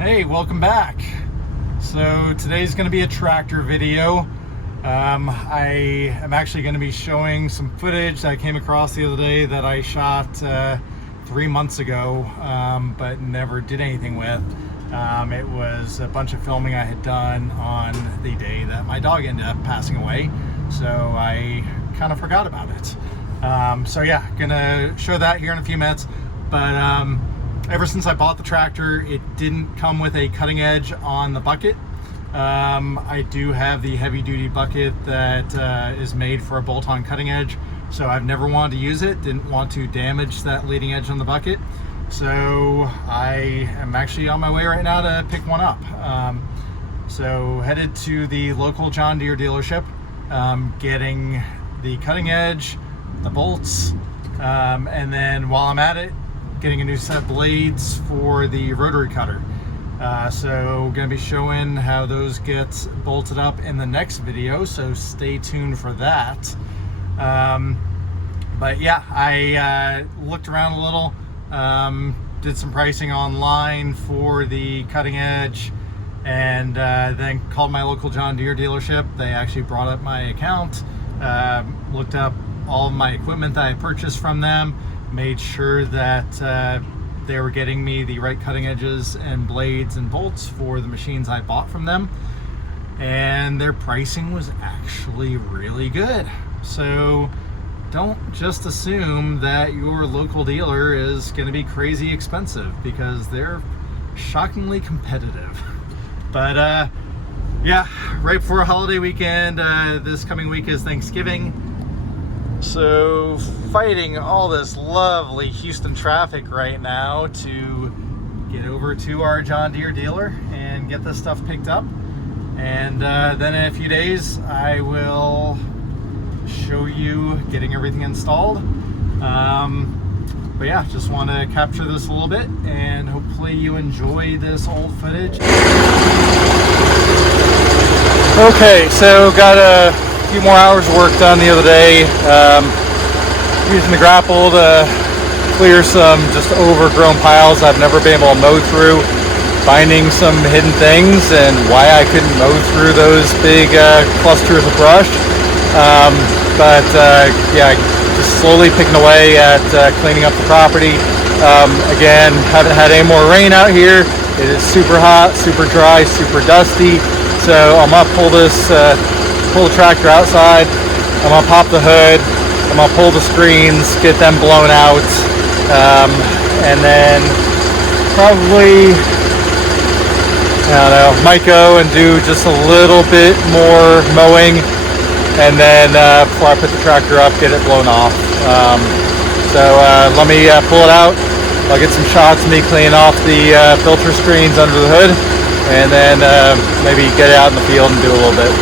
Hey, welcome back. So today's going to be a tractor video. I am actually going to be showing some footage that I came across the other day that I shot 3 months ago, but never did anything with. It was a bunch of filming I had done on the day that my dog ended up passing away, so I kind of forgot about it. So yeah, gonna show that here in a few minutes. But ever since I bought the tractor, it didn't come with a cutting edge on the bucket. I do have the heavy duty bucket that is made for a bolt-on cutting edge, so I've never wanted to use it, didn't want to damage that leading edge on the bucket. So I am actually on my way right now to pick one up. So headed to the local John Deere dealership, getting the cutting edge, the bolts, and then while I'm at it, getting a new set of blades for the rotary cutter. So gonna be showing how those get bolted up in the next video, so stay tuned for that. But yeah, I looked around a little, did some pricing online for the cutting edge, and then called my local John Deere dealership. They actually brought up my account, looked up all of my equipment that I purchased from them, made sure that they were getting me the right cutting edges and blades and bolts for the machines I bought from them, and their pricing was actually really good. So don't just assume that your local dealer is going to be crazy expensive, because they're shockingly competitive. But yeah, right before a holiday weekend, this coming week is Thanksgiving. So fighting all this lovely Houston traffic right now to get over to our John Deere dealer and get this stuff picked up. And then in a few days I will show you getting everything installed. But yeah, just want to capture this a little bit, and hopefully you enjoy this old footage. Okay, so got a few more hours of work done the other day, using the grapple to clear some just overgrown piles I've never been able to mow through, finding some hidden things and why I couldn't mow through those big clusters of brush. But yeah, just slowly picking away at cleaning up the property. Again, haven't had any more rain out here. It is super hot, super dry, super dusty. So I'm gonna pull the tractor outside. I'm gonna pop the hood. I'm gonna pull the screens, get them blown out, and then probably, I don't know, might go and do just a little bit more mowing, and then before I put the tractor up, get it blown off. So let me pull it out. I'll get some shots of me cleaning off the filter screens under the hood, and then maybe get out in the field and do a little bit.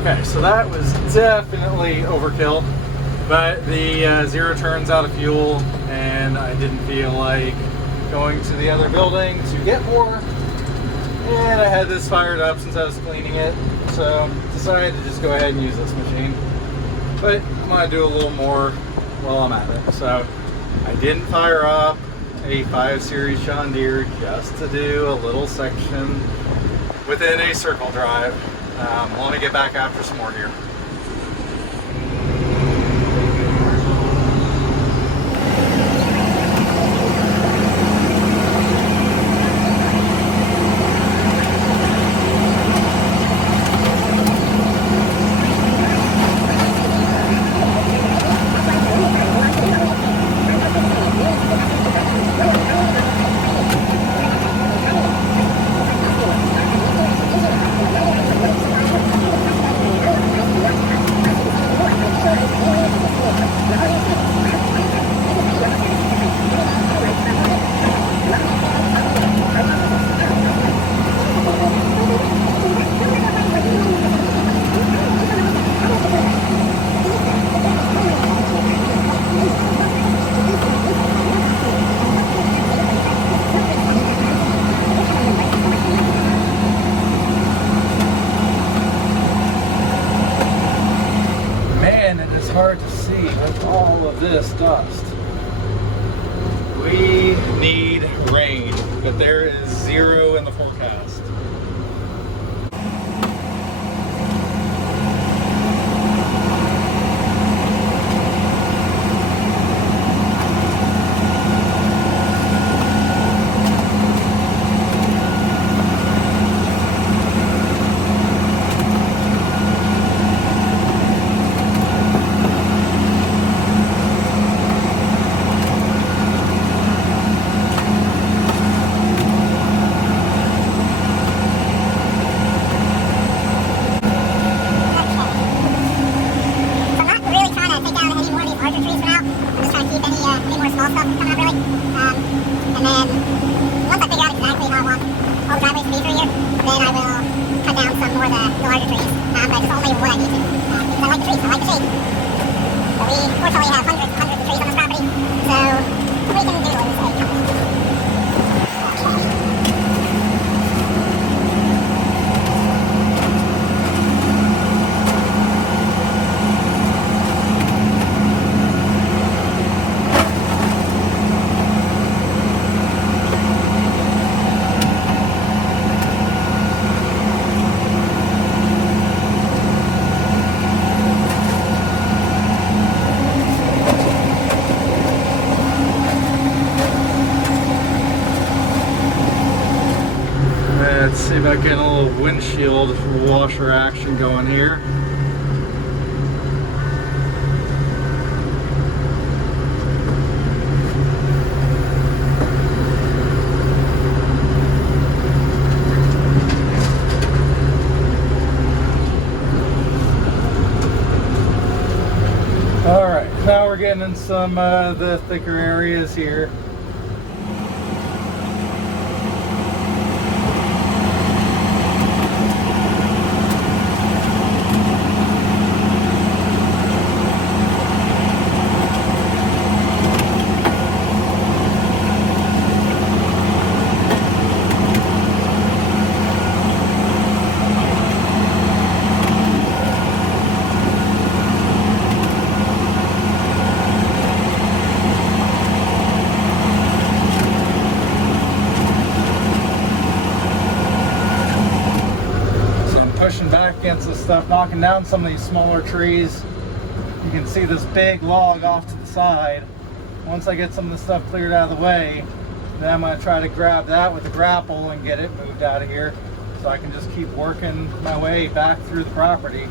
Okay, so that was definitely overkill, but the zero turns out of fuel, and I didn't feel like going to the other building to get more, and I had this fired up since I was cleaning it, so decided to just go ahead and use this machine. But I'm going to do a little more while I'm at it. So I didn't fire up a 5 Series John Deere just to do a little section within a circle drive. Let me get back after some more here. Hard to see with all of this dust. We need rain, but there is 0 in the forecast. Let's see if I get a little windshield washer action going here. Alright, now we're getting in some the thicker areas here. Against this stuff, knocking down some of these smaller trees. You can see this big log off to the side. Once I get some of this stuff cleared out of the way, then I'm going to try to grab that with a grapple and get it moved out of here so I can just keep working my way back through the property.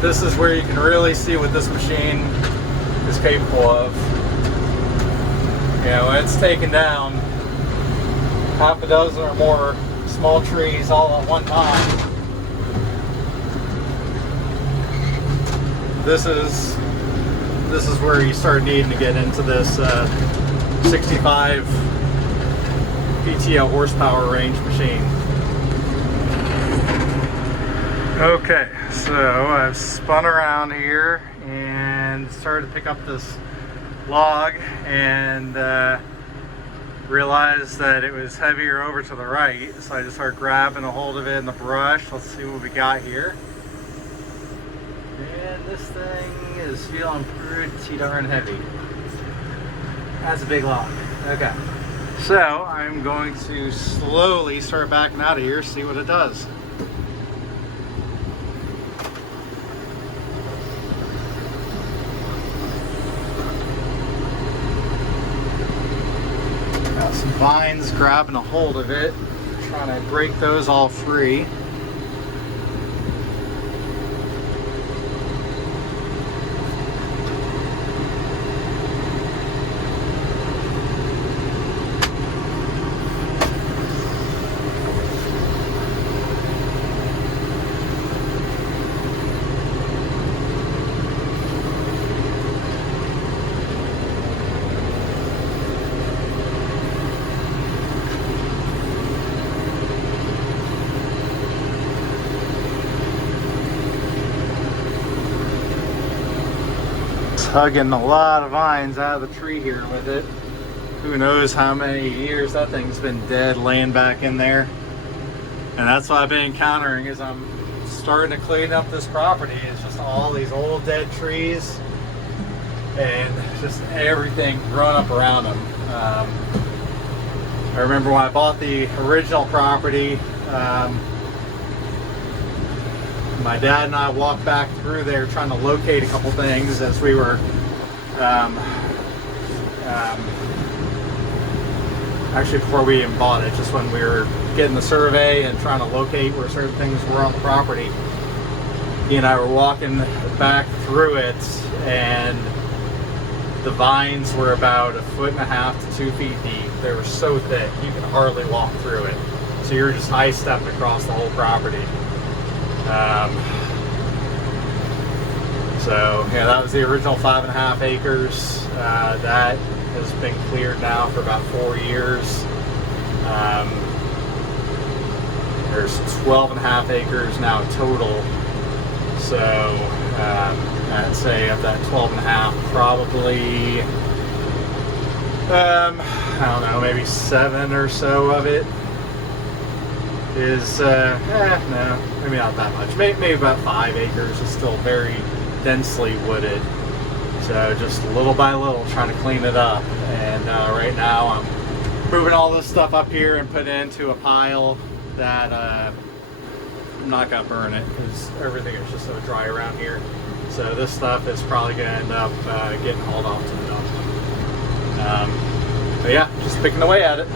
But this is where you can really see what this machine is capable of. You know, it's taken down half a dozen or more small trees all at one time. This is where you start needing to get into this 65 PTO horsepower range machine. Okay, so I've spun around here and started to pick up this log and realized that it was heavier over to the right, so I just started grabbing a hold of it in the brush. Let's see what we got here. And this thing is feeling pretty darn heavy. That's a big log. Okay, so I'm going to slowly start backing out of here, see what it does. Got some vines grabbing a hold of it, trying to break those all free. Hugging a lot of vines out of the tree here with it. Who knows how many years that thing's been dead, laying back in there. And that's what I've been encountering as I'm starting to clean up this property. It's just all these old dead trees and just everything growing up around them. I remember when I bought the original property, my dad and I walked back through there trying to locate a couple things as we were actually before we even bought it, just when we were getting the survey and trying to locate where certain things were on the property. He and I were walking back through it, and the vines were about 1.5 to 2 feet deep. They were so thick you could hardly walk through it. So you're just high stepping across the whole property. So yeah, that was the original 5.5 acres. That has been cleared now for about 4 years. There's 12.5 acres now total. So I'd say of that 12.5, probably I don't know, maybe 7 or so of it is no, maybe not that much. Maybe about 5 acres is still very densely wooded. So just little by little trying to clean it up. And right now I'm moving all this stuff up here and put it into a pile that I'm not gonna burn it because everything is just so dry around here. So this stuff is probably gonna end up getting hauled off to the dump. But yeah, just picking away at it.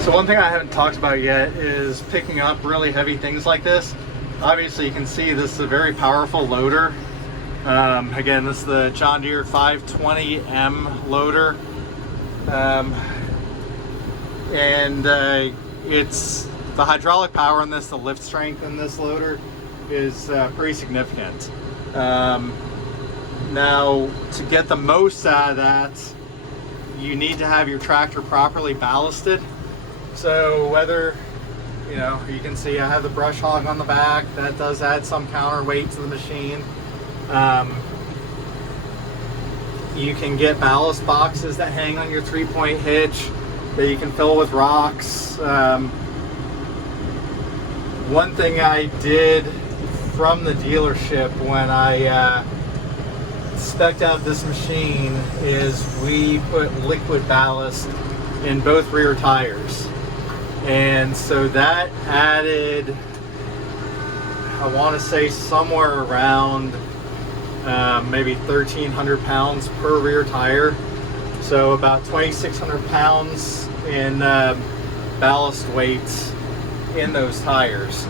So one thing I haven't talked about yet is picking up really heavy things like this. Obviously you can see this is a very powerful loader. Again, this is the John Deere 520M loader. It's the hydraulic power in this, the lift strength in this loader is pretty significant. Now, to get the most out of that, you need to have your tractor properly ballasted. So whether, you know, you can see I have the brush hog on the back, that does add some counterweight to the machine. You can get ballast boxes that hang on your 3-point hitch that you can fill with rocks. One thing I did from the dealership when I spec'd out this machine is we put liquid ballast in both rear tires. And so that added, I want to say somewhere around maybe 1,300 pounds per rear tire So about 2,600 pounds in ballast weight in those tires.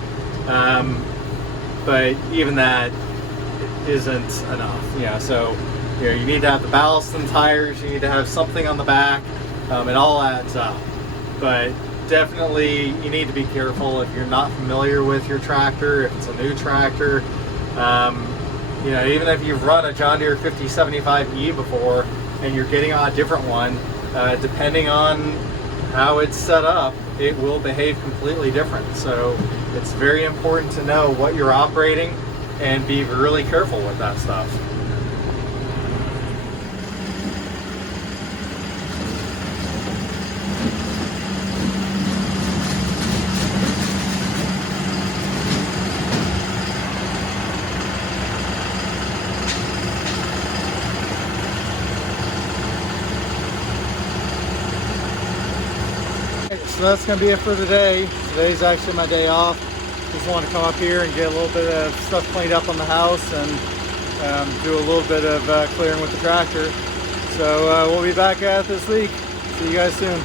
But even that isn't enough. So you need to have the ballast in the tires, you need to have something on the back. It all adds up. But definitely you need to be careful if you're not familiar with your tractor, if it's a new tractor. Even if you've run a John Deere 5075E before and you're getting on a different one, depending on how it's set up, it will behave completely different. So it's very important to know what you're operating and be really careful with that stuff. So that's going to be it for today. Today's actually my day off. Just want to come up here and get a little bit of stuff cleaned up on the house and do a little bit of clearing with the tractor. So we'll be back at it this week. See you guys soon.